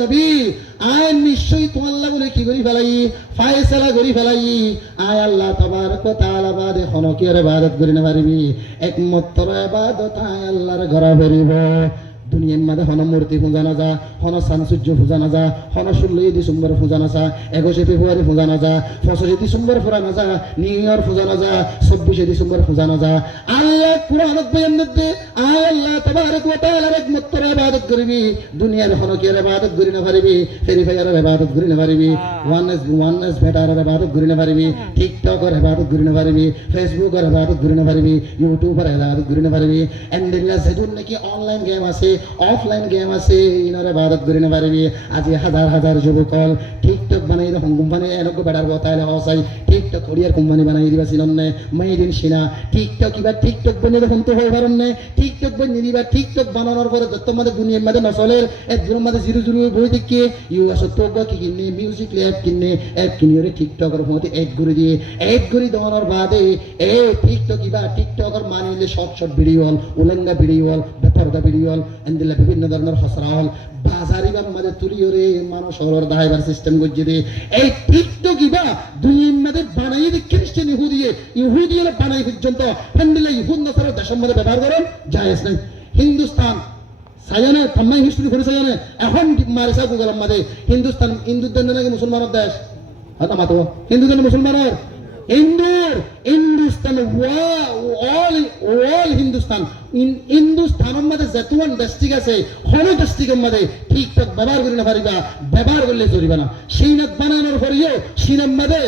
নবী আয় নিশ্চয়ই তো আল্লাহ বলে কি করি ফেলাই ফায়সালা করি ফেলাই আয় আল্লাহ তাবারক ওয়া তাআলা বাদে খনকিয়র ইবাদত করি না পারবি একমাত্র ইবাদত আয় আল্লাহর ঘর ভরিব দুনিয়ার মাঝে হন মূর্তি পূজা না যা হন চান সূর্য পূজা না যা হন 16 ডিসেম্বর পূজা না যা 21 ফেব্রুয়ারি পূজা না যা 25 ডিসেম্বর পূজা না যা নিউ ইয়ার পূজা না যা 24 ডিসেম্বর পূজা না যা আল্লাহ কুরআনত বয়ান দে আয় আল্লাহ তাবারক ওয়া তাআলার একমাত্র ইবাদত করবি দুনিয়ার হনকের ইবাদত করি না পারবি ফেরিফায়ারের ইবাদত করি না পারবি ওয়ানএস ভেটারের ইবাদত করি না পারবি টিকটকের ইবাদত করি না পারবি ফেসবুকের ইবাদত করি না পারবি ইউটিউবের ইবাদত করি না পারবি এন্ডেলা যেদুন নাকি অনলাইন গেম আছে অফলাইন গেম আছে ইনার ইবাদত করি না পারবি আজি হাজার হাজার যুবকল টিকটক বানাই রকম কোম্পানি এনক বেটার বতাইলে হসাই টিকটক কোরিয়ার কোম্পানি বানাই দিবা ছিলেন না মেইডিন সিনা টিকটক ইবা টিকটক বনে রকম তো হই পারেন না টিকটক বনে দিবা টিকটক বানানোর পরে যত মধ্যে দুনিয়ার মধ্যে নচলের এক দূরের মধ্যে জিরো জিরো বই দেখিয়ে ইউ আসো তো কি কিনে মিউজিক অ্যাপ কিনে অ্যাপ কিনিয়ে টিকটকের মধ্যে এড করে দিয়ে এড করে দেওয়ার বাদে এই টিকটক ইবা টিকটকের মানিলে শর্ট শর্ট ভিডিও হল উলঙ্গা ভিডিও হল বেপরদা ভিডিও হল এন্দিলা বিভিন্ন ধরনের হসরা হল বাজারিবার মধ্যে তুলিও রে মানুষ হলর দাইবার সিস্টেম গজ্জে দে এই টিকটক ইবা দুনিয়ার মধ্যে বানাই দে খ্রিস্টান ইহুদিয়ের বানাই পর্যন্ত এন্দিলা ইহুদ নসরের দেশের মধ্যে ব্যবহার করেন জায়েজ নাই হিন্দুস্তান সায়ানে থাম্মাই হিস্ট্রি করে সায়ানে এখন মারিসা গুগলের মধ্যে হিন্দুস্তান হিন্দুদের নাকি মুসলমানের দেশ হতা মাতো হিন্দুদের মুসলমানের হিন্দুস্তান অল হিন্দুস্তান হিন্দুস্তানের মধ্যে যেতুয়ান ডিস্ট্রিক্ট আছে হল ডিস্ট্রিক্টের মধ্যে টিকটক ব্যবহার করি না পারিবা ব্যবহার করলে চলিবে না সিনাত বানানোর পরেও সিনার মধ্যে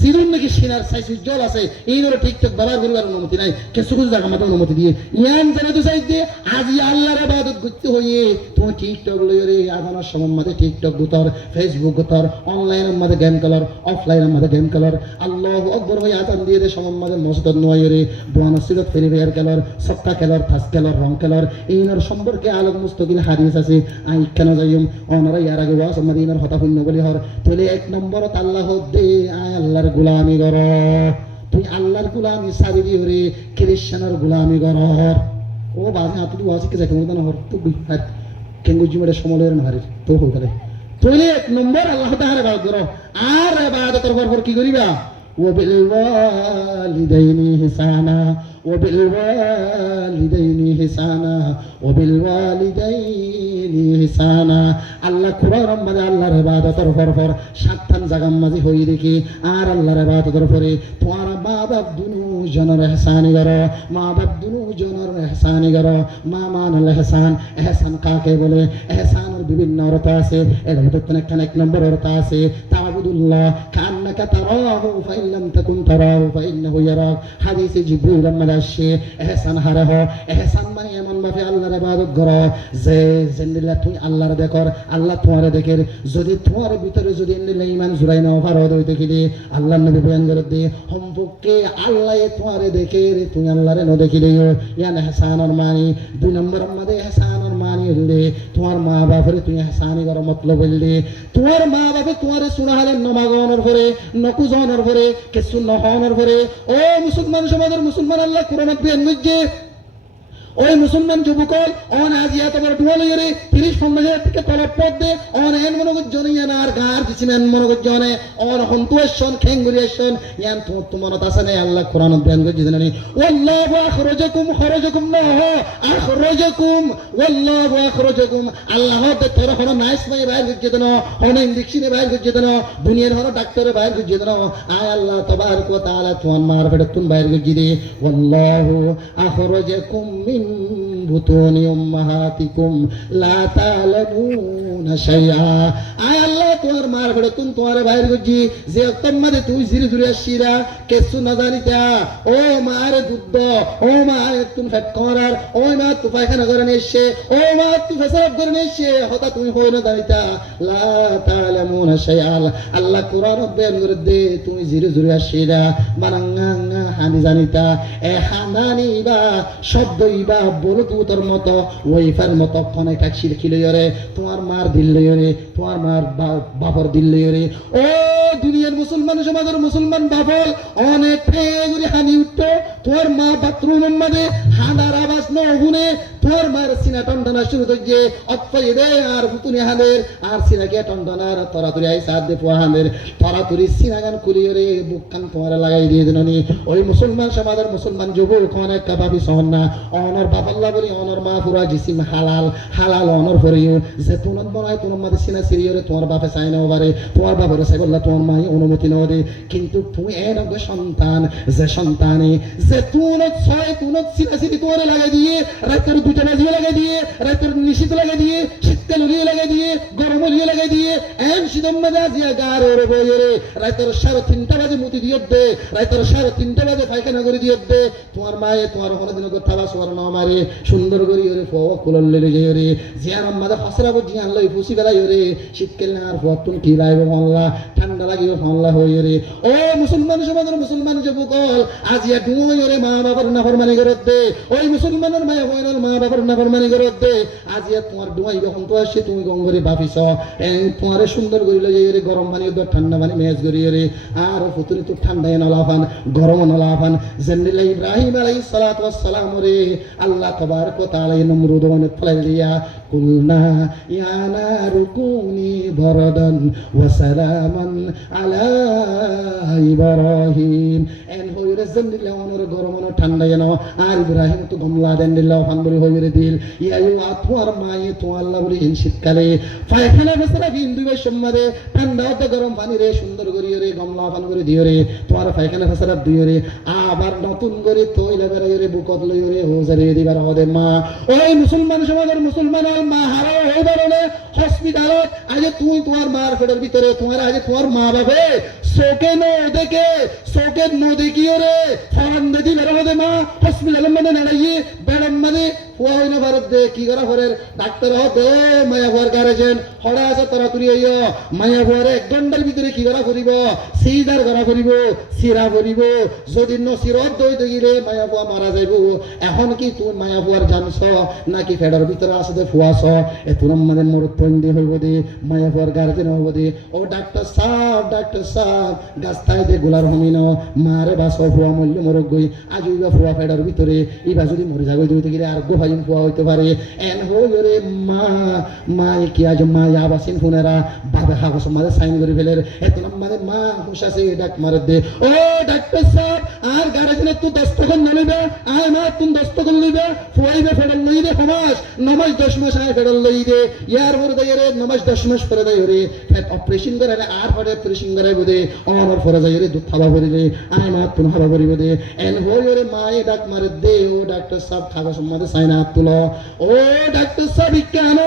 জিরুন নাকি সিনার সাইজ উজ্জ্বল আছে এইগুলো টিকটক ব্যবহার করিবার অনুমতি নাই কিছু কিছু জায়গা মতো অনুমতি দিয়ে ইয়ান জানে তো চাই দিয়ে আজি আল্লাহর ইবাদত করতে হইয়ে তুমি টিকটক লইরে আজানোর সময় মধ্যে টিকটক গুতর ফেসবুক গুতর অনলাইনের মধ্যে গেম খেলার অফলাইনের মধ্যে গেম খেলার আল্লাহু আকবার হয়ে আজান দিয়ে দে সময় মধ্যে মসজিদ নয়রে দোয়ান সিলত ফেরিবেয়ার খেলার সক্কা খেলার ফাস খেলার রং খেলার এইনার সম্পর্কে আলোক মুস্তাকিল হাদিস আছে আই কেন যাইম অনরা ইয়ার আগে ওয়াস মদিনার হতা পুণ্য বলি হর তাহলে এক নম্বরত আল্লাহ দে আয় আল্লাহর গোলামি কর তুই আল্লাহর গোলামি সারি দিওরে খ্রিস্টানের গোলামি কর ও বাজে হাত তুই ওয়াসিকে যাকে মত না হর তো হাত কেঙ্গু জিমের সমলের না হারে তো হই গেলে তুইলে এক নম্বর আল্লাহ তাআলা ইবাদত কর আর ইবাদতের পর কি করিবা وبالوالدين إحسانا وبالوالدين إحسانا وبالوالدين إحسانا আল্লাহ কোরআন মধ্যে আল্লাহর ইবাদতের পর সাতটান জায়গার মাঝে হই দেখি আর আল্লাহর ইবাদতের পরে তোমার মা বাপ দুজনের ইহসানি করো মা বাপ দুজনের ইহসানি করো মা মানাল ইহসান ইহসান কাকে বলে ইহসানের বিভিন্ন অর্থ আছে এর মধ্যে এক নম্বর অর্থ আছে তাআবুদুল্লাহ কান্নাকা তারাহু ফাইন লাম তাকুন তারাহু ফাইন্নাহু ইয়ারাক হাদিসে জিবরিল মধ্যে আসে ইহসান হারে হ ইহসান মানে এমন ভাবে আল্লাহর ইবাদত করো যে জিন্দিলা তুই আল্লাহর দেখর আল্লাহ তোমারে দেখের যদি তোমার ভিতরে যদি ঈমান জুড়াই না ভারত হইতে গেলে আল্লাহর নবী বয়ান করে দিয়ে সম্পর্কে আল্লাহ তোমারে দেখে তুমি আল্লাহরে ন দেখিলেও ইয়ান ইহসানের মানি দুই নম্বর মধ্যে ইহসানের মানি হইলে তোমার মা বাপরে তুমি ইহসানি করো মতলব হইলে তোমার মা বাপে তোমারে সুনাহালের নমাগনের পরে নকুজনের পরে কিছু নহনের পরে ও মুসলমান সমাজের মুসলমান আল্লাহ কোরআনত বয়ান করছে ওই মুসলমান যুবকল অন আজিয়া তোমার ডুয়ালইরে 30-50 থেকে তলব পদ দে অন এন মনোগত জনিয়া আর গার দিছিলেন মনোগত জনে অন হন্তুয়েশন খেঙ্গুরিয়েশন ইয়ান তোমার তাসানে আল্লাহ কোরআন বয়ান করছে জানেন ওয়াল্লাহু আখরাজাকুম খরাজাকুম না আখরাজাকুম ওয়াল্লাহু আখরাজাকুম আল্লাহ তে তোরা হন নাইস মাই বাইর করছে দেন হন ইনজেকশনে বাইর করছে দেন দুনিয়ার হন ডাক্তারে বাইর করছে দেন আয় আল্লাহ তাবারক ওয়া তাআলা তোমার মার বেডতুন বাইর করছে দে ওয়াল্লাহু আখরাজাকুম বুতুনি উম্মাহাতিকুম লা তা'লামুনা শাইআ আয় আল্লাহ তোমার মার ফেড়ে তুম তোমার বাইর গজি যে তোমাদে তুই জিরে জুরে আসিরা কিছু না জানিতা ও মার দুধ ও মা তুম ফেট করার ও মা তু পায়খানা করে নেছে ও মা তু ফেসাব করে নেছে হতা তুমি হই না জানিতা লা তা'লামুনা শাইআ আল্লাহ কোরআন বয়ান করে দে তুমি জিরে জুরে আসিরা মানাঙ্গা হানি জানিতা এ হানানি বা শব্দ ইবা বলো তোর মতো ওইফার মতো ফোনে ট্যাক্সি খিলইরে তোমার মার দিল্লইরে তোমার মার বাপর দিল্লইরে ও দুনিয়ার মুসলমান সমাজের মুসলমান বাপল অনেক ফেগুরি হানি উঠতো তোমার মা বাথরুমের মধ্যে হাঁদার আওয়াজ ন শুনে তোমার মায়ের সিনা টন্ডনা শুরু হচ্ছে অতফাই দে আর ফুতুনি হানের আর সিনাকে টন্ডনার তরাতুরি আই সাদ দে পোহানের তরাতুরি সিনাগান খুলিয়ে রে বুককান তোমার লাগাই দিয়ে দিননি ওই মুসলমান সমাজের মুসলমান যুবক অনেক কাবাবি সহন না অনর বাবাল্লা বলি অনর মা পুরা জিসিম হালাল হালাল অনর করিও যে তুনত বনায় তোমার মাঝে সিনা সিরিয়রে তোমার বাপে চাই নাও পারে তোমার বাবার চাই বললা তোমার মাই অনুমতি নাও দে কিন্তু তুমি এর সন্তান যে সন্তানে যে তুনত ছয় তুনত সিনা সিরি তোমার লাগাই দিয়ে রাতের দুটা বাজিয়ে লাগাই দিয়ে রাতের নিশিত লাগাই দিয়ে শীতকাল উলিয়ে লাগাই দিয়ে গরম উলিয়ে লাগাই দিয়ে এন শীতম মাঝে আজিয়া গার ওরে বইরে রাতের 3:30 বাজে মুতি দিয়ে দে রাতের 3:30 বাজে পায়খানা করে দিয়ে দে তোমার মায়ে তোমার কোনো দিন কথা বা সোয়ার না মারে সুন্দর করি ওরে ফো কুলল লেলে যে ওরে জিয়ার আম্মাদা ফসরা বুঝি আনলো ফুসি বেলাই ওরে শীতকাল না আর ফতুন কি লাইবে মল্লা ঠান্ডা লাগিও ফাল্লা হই ওরে ও মুসলমান সমাজের মুসলমান যুবকল আজিয়া ডুই ওরে মা বাবার নাফরমানি করে দে ওই মুসলমানের মায়া বইনাল মা বাবার নাফরমানি করে দে আজিয়া তোমার ডুই যখন তো আসে তুমি গঙ্গরে বাপিছ তোমার সুন্দর করিল যে ওরে গরম পানি দর ঠান্ডা পানি মেজ করি ওরে আর ফুতুনি তো ঠান্ডায় নলাফান গরম নলাফান জেন্দিলা ইব্রাহিম আলাইহিস সালাতু ওয়াস সালাম রে আল্লাহ তাবারক ওয়া তাআলা নমরুদ ওনে ফলাইয়া কুলনা ইয়া নারু কুনি বারাদান ওয়া সালামান আলা ইব্রাহিম এন হইরে জেন্দিলা ওনর গরম ন ঠান্ডা যেন আর ইব্রাহিম তো গমলা দেন দিল ফান বলি হইরে দিল ইয়া ইউ আতওয়ার মায়ে তো আল্লাহ বলি ইন শীতকালে পায়খানা বসরা বিন দুবে সম্মাদে ঠান্ডা তো গরম পানি রে সুন্দর করি রে গমলা পান করে দিও রে তোমার পায়খানা বসরা দিও রে আবার নতুন করে তৈলা বেরাই রে বুকত লই রে হোজারে দিবার হদে মা ওই মুসলমান সমাজের মুসলমান মা হারা হই বারনে হসপিটালত আজ তুই তোমার মার ফেডের ভিতরে তোমার আজ তোমার মা বাবা সোকে নো দেখে সোকে নো দেখিও রে ফরান দে দিবার হদে মা হসপিটাল মানে নাড়াইয়ে বেড়াম মানে ফুয়া হইনা ভারত দে কি করা ফরের ডাক্তার হদে মায়া ভর গারেছেন হড়া আছে তারা তুই আইও মায়া ভরে 1 ঘন্টার ভিতরে কি করা করিব সিদার করা করিব সিরা করিব যদি ন সিরত দই দইলে মায়া ফুয়া মারা যাইব এখন কি তুই মায়া ফুয়ার জানছ নাকি ফেডার ভিতরে আছে দে ফুয়াছ এ তুরম মানে মোর তন্দি হইব দে মায়া ফুয়ার গার্জেন হইব দে ও ডাক্তার সাহেব গাছটাই দে গোলার হমিন মারে বাস ফুয়া মূল্য মোর গই আজ ইবা ফুয়া ফেডার ভিতরে ইবা যদি মরে যাবে দইতে গেলে আর গো ভাইম ফুয়া হইতে পারে এন হইরে মা কি আজ মা আবাসিন ফুনেরা বাবা হাগস মারে সাইন করে ফেলের এত মানে মা হুশাসে ডাক মারে দে ও ডাক্তার সাহেব আর গার্জেনে তুই দস্তখত নলিবে আয় মা তুই দস্তখত লইবে ফুয়াইবে ফেডার লই দে সমাজ নমাজ 10 মাস আয় ফেডার লই দে ইয়ার পরে দে রে নমাজ 10 মাস পরে দে রে ফেট অপারেশন করে আর পরে অপারেশন করে বদে অনর পরে যাই রে দুধ খাওয়া করিলে আয় মা তুই হাবা করিবে দে এন হইরে মায়ে ডাক মারে দে ও ডাক্তার সাহেব খাবা সম্মাদে সাইনা তুল ও ডাক্তার সাহেব কেন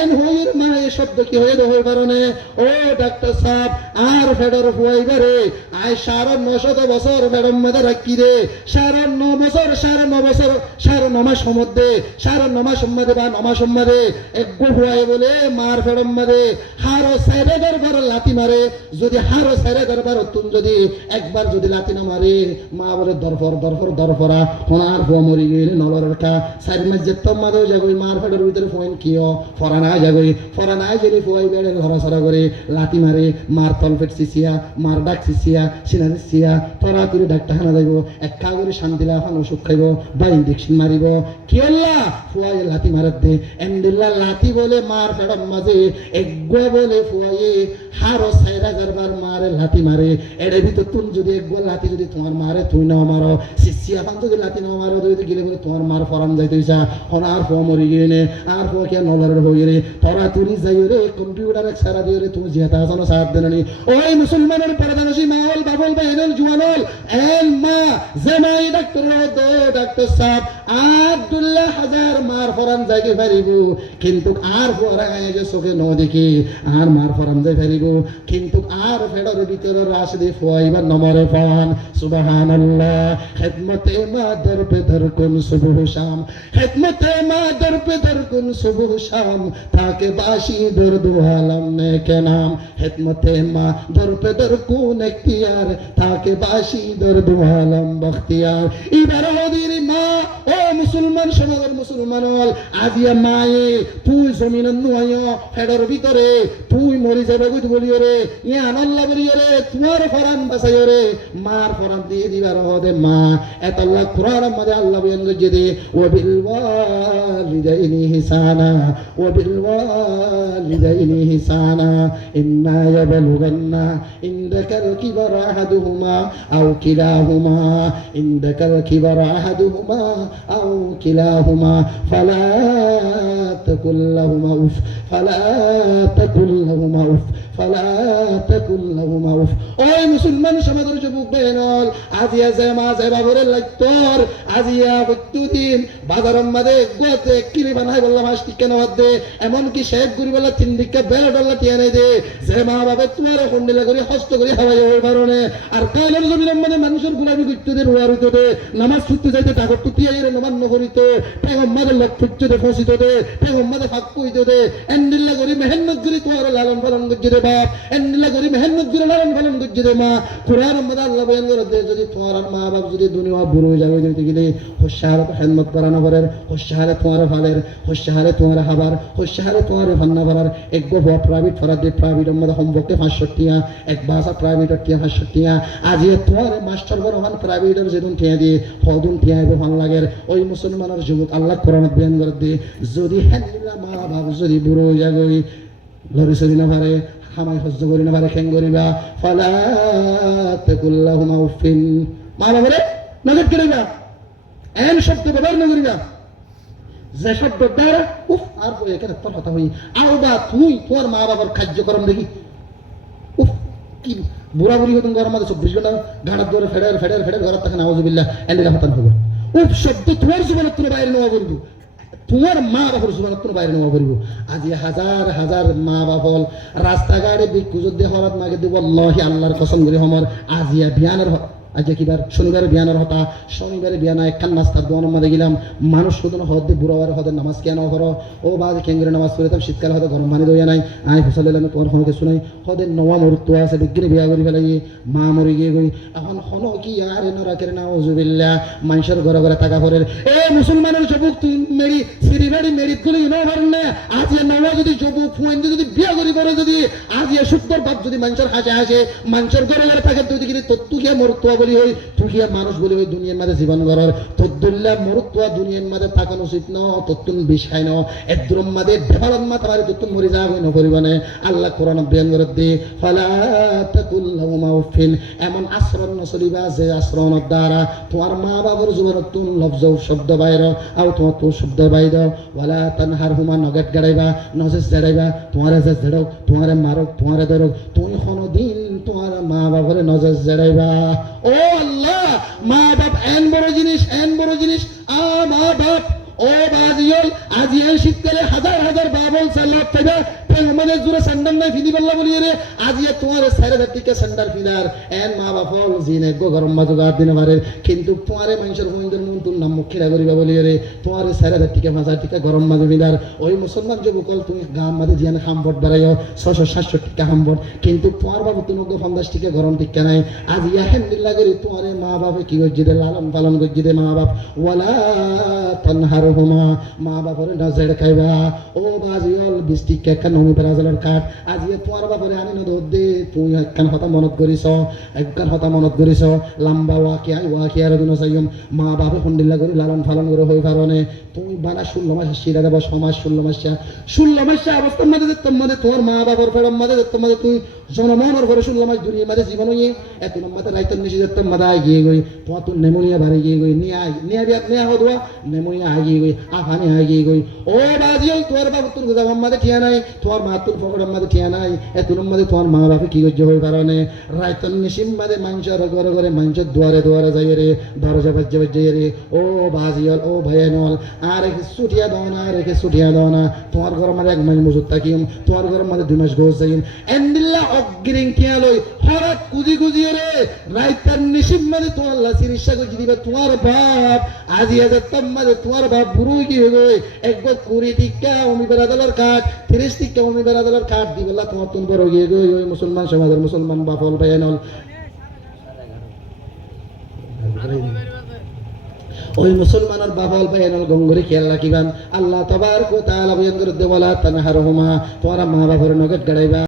এন হইর মায়ে শব্দ কি হয়ে হই পারনে ও ডাক্তার সাহেব আর ফেডার ফুয়াইবে রে আয় 950 বছর ম্যাডাম মধ্যে রাখি রে 9.5 বছর 9.5 মাস সম্বন্ধে 9.5 মাস সম্বন্ধে বা 9 মাস সম্বন্ধে এক ফুয়াই বলে মার ফেডাম মধ্যে হারো সাইরে দরবার লাতি মারে যদি হারো সাইরে দরবার তুম যদি একবার যদি লাতি না মারে মা বলে দরফরা হোনার ফুয়া মরি গেলে নলর কা সাইড মাস যে তম মাদেও যাগই মার ফেডার ভিতরে ফোন কিও ফরানা যাগই ফরানা যদি ফুয়াই বেড়ে ঘরসরা করে লাতি মারে মার তলপেট সিসিয়া মার ডাক সিসিয়া সিনারি সিয়া তরা তুই ডাক্তার হানা যাইব এক কাগরে শান্তি লাফান ওষুধ খাইব বা ইঞ্জেকশন মারিব কি আল্লাহ ফুয়াই লাতি মারাত দে এমদিল্লা লাতি বলে মার ফেডার মাঝে একগুয়া বলে ফুয়াইয়ে হারো সাইরা যারবার মারে লাতি মারে এর ভিতর তুই যদি একগুয়া লাতি যদি তোমার মারে তুই না মারো সিসিয়া পান যদি লাতি না মারো যদি গেলে বলে তোমার মার ফরাম যাইতেইছা হন আর ফুয়া মরি গেলে আর ফুয়া কে নলার হই রে তরা তুই যাই রে কম্পিউটার এক সারা দিয়ে রে তুমি যেটা জানো সাথ দেননি ওই মুসলমানের পরদানসী মাওল বাবল বাইনল জুয়ানল এল মা জামাই ডাক্তার দো ডাক্তার সাহেব আব্দুল্লাহ হাজার মার ফরাম যাইতে পারিব কিন্তু আর ফুয়ারা গায়ে যে চোখে ন দেখি আর মার ফরাম যাই পারিব কিন্তু আর ফেডার ভিতরে রাস দে ফুয়াইবার নমরে পান সুবহানাল্লাহ খিদমতে মা দর পে দর কোন সুবহ শাম খিদমতে মা দর পে দর কোন সুবহ শাম তাকে বাসি দর দু আলম নে কে নাম খিদমতে মা দর পে দর কোন ইখতিয়ার তাকে বাসি দর দু আলম বখতিয়ার ইবার হদির মা ও মুসলমান সমাজের মুসলমান হল আজিয়া মায়ে তুই জমিনের নুয়ায় হেডর ভিতরে তুই মরি যাবে বুঝ বলিও রে ইয়া আনাল্লাহ বলিও রে তোমার ফরান বাসাইও রে মার ফরান দিয়ে দিবার হদে মা এত আল্লাহ কোরআন মধ্যে আল্লাহ বয়ান করছে দে ওয়া বিল ওয়ালিদাইনি হিসানা ওয়া বিল ওয়ালিদাইনি হিসানা ইম্মা ইয়াবলুগান্না ইনদাকাল কিবারা আহাদুহুমা আও কিলাহুমা ইনদাকাল কিবারা আহাদুহুমা আও কিলাহুমা ফালা তাকুল লাহুমা উফ ফালা তাকুল লাহুমা উফ ফালা তাকুল লাহুমা উফ। ওই মুসলমান সমাজের যুবক বেনল আজিয়া জামা জাবা ভরে লাগতর আজিয়া প্রতিদিন বাজারের মধ্যে গোতে কিলি বানাই বললাম আসটি কেন হদে এমন কি শেখ গুরি বলা তিন দিকে বেলা ডল্লা টিয়া নাই দে যে মা বাবা তোমার হন্ডিলা করে হস্ত করে হাওয়াই ওই কারণে আর কালের জমিনের মধ্যে মানুষের গোলামি করতে দে রুয়ার হইতে দে নামাজ ছুটতে যাইতে ঠাকুর টুটিয়া এর নমান্য করিত পেগম্বাদের লোক ফুটতে দে ফসিত দে পেগম্বাদের ফাঁক কইতে দে এন্ডিল্লা করি মেহনত করি তোমার লালন পালন করছে দে বাপ এন্ডিল্লা করি মেহনত করে লালন পালন করছে দে মা কুরআন মধ্যে আল্লাহ বয়ান করে দে যদি তোমার মা বাপ যদি দুনিয়া বুড়ো হয়ে যাবে যদি গেলে হোশার খেদমত করানো করার হোশারে তোমার ফালের হোশারে তোমার হাবার হোশারে তোমার ফান্না করার এক গো প্রাইভেট ফরাদ দে প্রাইভেট মধ্যে হোমওয়ার্কে 500 টিয়া এক বাসা প্রাইভেট টিয়া 500 টিয়া আজ এ তোমার মাস্টার বড় হন প্রাইভেটের যেদিন টিয়া দিয়ে হদুন টিয়া হবে ভাল লাগের ওই মুসলমানের যুবক আল্লাহ কোরআন বয়ান করে দে যদি হেনিলা মা বাপ যদি বুড়ো হয়ে যাবে লরি সরি না পারে হামাই সহ্য করি না পারে খেং করিবা ফালা তাকুল লাহুমা উফিন মা বাবারে নজর করিবা এন শব্দ ব্যবহার না করিবা যে শব্দ দ্বারা উফ আর এখানে তোর কথা হই আও বা তুই তোর মা বাবার কার্যক্রম দেখি উফ কি বুড়া বুড়ি হতুন গরম মাঝে 24 ঘন্টা গাড়ার ধরে ফেডার ফেডার ফেডার ঘর থাকে নাউজুবিল্লাহ এন্ডিলা হতান হবে উফ শব্দ তোমার জীবনে তুমি বাইরে নেওয়া করবি তোমার মা বাবার জীবনে তুমি বাইরে নেওয়া করবি আজ হাজার হাজার মা বাপল রাস্তাঘাটে বিকুজত দিয়ে হরাত মাগে দিব আল্লাহি আল্লাহর কসম করে হমর আজিয়া বিয়ানের আজকে কিবার শনিবারে বিয়ানোর হতা শনিবারে বিয়ানা একখান নাস্তার দোয়ানোর মধ্যে গেলাম মানুষ শুধু হদে বুড়াবার হদের নামাজ কেন করো ও বাজ কেঙ্গরে নামাজ পড়িতাম শীতকালে হয়তো গরম পানি দইয়া নাই আয় ফসল দিলাম তোমার কোনো কিছু নাই হদের নওয়া মরুত্ব আছে বিজ্ঞানী বিয়া করি ফেলাই মা মরি গিয়ে গই এখন হন কি আর নরাকের নাউজুবিল্লাহ মানুষের ঘরে ঘরে টাকা পড়ে এ মুসলমানের যুবক তুই মেরি সিরিবাড়ি মেরি গুলি ন পারেন আজ নওয়া যদি যুবক ফুয়েন যদি বিয়া করি করে যদি আজ সুন্দর বাপ যদি মানুষের হাসে হাসে মানুষের ঘরে ঘরে থাকে তুই দেখি তত্তু গিয়ে মরুত্ব বলি হই তুকিয়া মানুষ বলি হই দুনিয়ার মাঝে জীবন গড়ার তদ্দুল্লাহ মরুত্বা দুনিয়ার মাঝে থাকানো উচিত ন তত্তুন বিষয় ন এদ্রম মাঝে দেবালন মাথা মারি তত্তুন মরি যা হই নকরিবানে আল্লাহ কোরআন বয়ান করে দে ফালা তাকুল লাহুমা উফিন এমন আচরণ নচলিবা যে আচরণের দ্বারা তোমার মা বাবার জীবনত তুন লফজ শব্দ বাইর আও তোমার তুন শব্দ বাইর ওয়ালা তানহারহুমা নগেট গাড়াইবা নজেস জড়াইবা তোমারে যে জড়ক তোমারে মারক তোমারে ধরক তুমি কোনদিন তোমার মা বাবার নজর জড়াইবা ও আল্লাহ মা বাপ এন বড় জিনিস মা বাপ ও বাজিয়ল আজ এই শীতকালে হাজার হাজার বাবল সাল্লাত থেকে আমাদের জুড়ে স্যান্ডাল নাই ফিনি বললা বলি রে আজ ইয়ে তোমার সাইরে দিকে স্যান্ডাল ফিনার এন মা বাপল জিনে গো গরম মাঝে গাত দিনে পারে কিন্তু তোমারে মানুষের হুইন্দের মন তুল নাম মুখিরা করিবা বলি রে তোমার সাইরে দিকে মাঝা টিকা গরম মাঝে ফিনার ওই মুসলমান যুবকল তুমি গাম মাঝে জিয়ান হামবট বাড়াইও 600-700 টাকা হামবট কিন্তু তোমার বাবু তুমি 50 টাকা গরম টিকা নাই আজ ইয়া হেন্দিল্লা করি তোমার মা বাপে কি করছে দে লালন পালন করছে দে মা বাপ ওয়ালা তানহারহুমা মা বাপরে নজর খাইবা ও বাজিয়ল 20 টাকা কেন নমি বেরাজলের কাঠ আজ ইয়ে তোমার বাপরে আনি না দৌড় দে তুমি একখান হতা মনত করিস একখান হতা মনত করিস লম্বা ওয়াকিয়ার দিন চাইম মা বাপে হন্ডিল্লা করে লালন পালন করে হই কারণে তুমি বানা 16 মাস শিরা দেব সমাজ 16 মাস অবস্থার মধ্যে তোমাদের তোমার মা বাবার ফেরম মধ্যে তোমাদের তুই জনমনের করে 16 মাস দুনিয়ার মধ্যে জীবন হইয়ে এত নম্বরে রাইতন নিশি যেতাম মাদা গিয়ে গই তোমার তো নেমোনিয়া বাড়ি গিয়ে গই নিয়া হদুয়া নেমোনিয়া আগিয়ে গই আফানি আগিয়ে গই ও বাজিও তোর বাবা তোর জামার মধ্যে ঠিয়া নাই তোমার মা তোর ফকড়ের মধ্যে ঠিয়া নাই এত নম্বরে তোমার মা বাপে কি করছে হই কারণে রাইতন নিশিম মধ্যে মানুষের ঘরে ঘরে মানুষের দুয়ারে দুয়ারে যাই রে দরজা বাজে রে ও বাজিও ও ভাইয়ানল আর একে ছুটিয়া দাও না তোমার ঘরের মধ্যে 1 মাস মজুদ থাকিম তোমার ঘরের মধ্যে 2 মাস গোস যাইম এন্ডিল্লা অগ্রিং টিয়ালই হঠাৎ কুজি রে রাইতার নিশিম মধ্যে তোমার লাসির ইচ্ছা করে দিবা তোমার বাপ আজি হাজার মধ্যে তোমার বাপ বুড়ো কি হয়ে একবার 20 টিকা অমি বেড়াদালার কাঠ 30 টিকা অমি বেড়াদালার কাঠ দিবেলা তোমার তুন বড় গিয়ে গই ওই মুসলমান সমাজের মুসলমান বাপল ভাইয়ানল ওই মুসলমানের বাবল বাইনল গঙ্গুরি খেয়াল রাখিবান আল্লাহ তাবারক ওয়া তাআলা বয়ান করে দেওয়ালা তানহারহুমা তোমরা মা বাবার নগদ গাড়াইবা